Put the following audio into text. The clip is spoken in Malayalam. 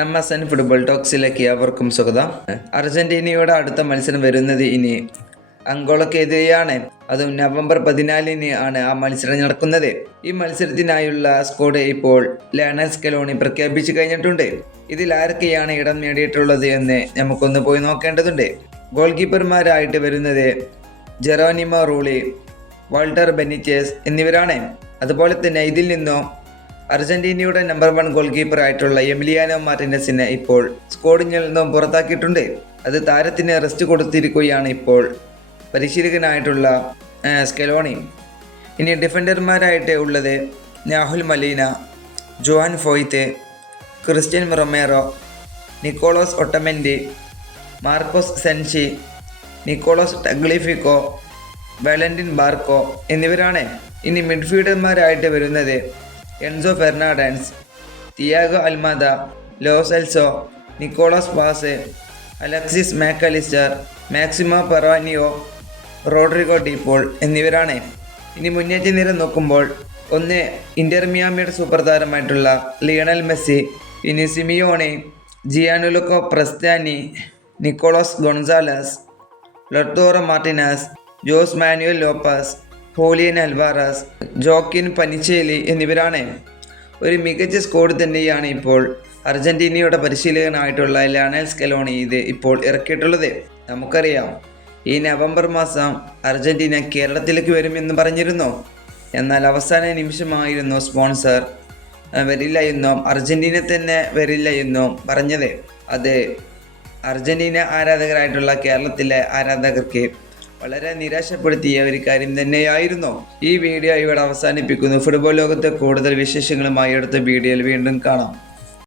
MSN ഫുട്ബോൾ ടോക്സിലേക്ക് അവർക്കും സ്വാഗതം. അർജന്റീനയുടെ അടുത്ത മത്സരം വരുന്നത് ഇനി അംഗോളക്കെതിരെയാണ്. അതും നവംബർ 14 ആണ് ആ മത്സരം നടക്കുന്നത്. ഈ മത്സരത്തിനായുള്ള സ്ക്വാഡ് ഇപ്പോൾ ലയണൽ സ്കലോണി പ്രഖ്യാപിച്ചു കഴിഞ്ഞിട്ടുണ്ട്. ഇതിൽ ആരൊക്കെയാണ് ഇടം നേടിയിട്ടുള്ളത് എന്ന് നമുക്കൊന്ന് പോയി നോക്കേണ്ടതുണ്ട്. ഗോൾ കീപ്പർമാരായിട്ട് വരുന്നത് ജെറോനിമോ റൂളി, വാൾട്ടർ ബെനിറ്റേസ് എന്നിവരാണ്. അതുപോലെ തന്നെ ഇതിൽ നിന്നും അർജന്റീനയുടെ നമ്പർ 1 ഗോൾ കീപ്പറായിട്ടുള്ള എമിലിയാനോ മാർട്ടിനസിനെ ഇപ്പോൾ സ്ക്വാഡിൽ നിന്നും പുറത്താക്കിയിട്ടുണ്ട്. അത് താരത്തിന് റെസ്റ്റ് കൊടുത്തിരിക്കുകയാണ് ഇപ്പോൾ പരിശീലകനായിട്ടുള്ള സ്കലോണി. ഇനി ഡിഫൻഡർമാരായിട്ട് ഉള്ളത് Nahuel Molina, Johan Foyth, Cristian Romero, Nicolas Otamendi, Marcos Senesi, Nicolas Tagliafico, Valentin Barco എന്നിവരാണ്. ഇനി മിഡ്ഫീൽഡർമാരായിട്ട് വരുന്നത് Enzo Fernandez, Thiago Almada, Lo Celso, Nicolas Paz, Alexis Mac Allister, Maximo Perrone, Rodrigo De Paul എന്നിവരാണ്. ഇനി മുന്നേറ്റ നിര നോക്കുമ്പോൾ ഒന്ന് ഇന്റർ മിയാമിയുടെ സൂപ്പർ താരമായിട്ടുള്ള ലിയണൽ മെസ്സി, ഇനി Simeone, Gianluca Prestianni, Nicolas Gonzalez, Lautaro Martinez, Jose Manuel Lopez, Julian Alvarez, Joaquin Panichelli എന്നിവരാണ്. ഒരു മികച്ച സ്ക്വാഡ് തന്നെയാണ് ഇപ്പോൾ അർജന്റീനയുടെ പരിശീലകനായിട്ടുള്ള ലയണൽ സ്കലോണി ഇത് ഇപ്പോൾ ഇറക്കിയിട്ടുള്ളത്. നമുക്കറിയാം, ഈ നവംബർ മാസം അർജന്റീന കേരളത്തിലേക്ക് വരുമെന്ന് പറഞ്ഞിരുന്നു. എന്നാൽ അവസാന നിമിഷമായിരുന്നു സ്പോൺസർ വരില്ല എന്നും അർജന്റീന തന്നെ വരില്ല എന്നും പറഞ്ഞത്. അത് അർജന്റീന ആരാധകരായിട്ടുള്ള കേരളത്തിലെ ആരാധകർക്ക് വളരെ നിരാശപ്പെടുത്തിയ ഒരു കാര്യം തന്നെയായിരുന്നു. ഈ വീഡിയോ ഇവിടെ അവസാനിപ്പിക്കുന്നു. ഫുട്ബോൾ ലോകത്തെ കൂടുതൽ വിശേഷങ്ങളുമായി അടുത്ത വീഡിയോയിൽ വീണ്ടും കാണാം.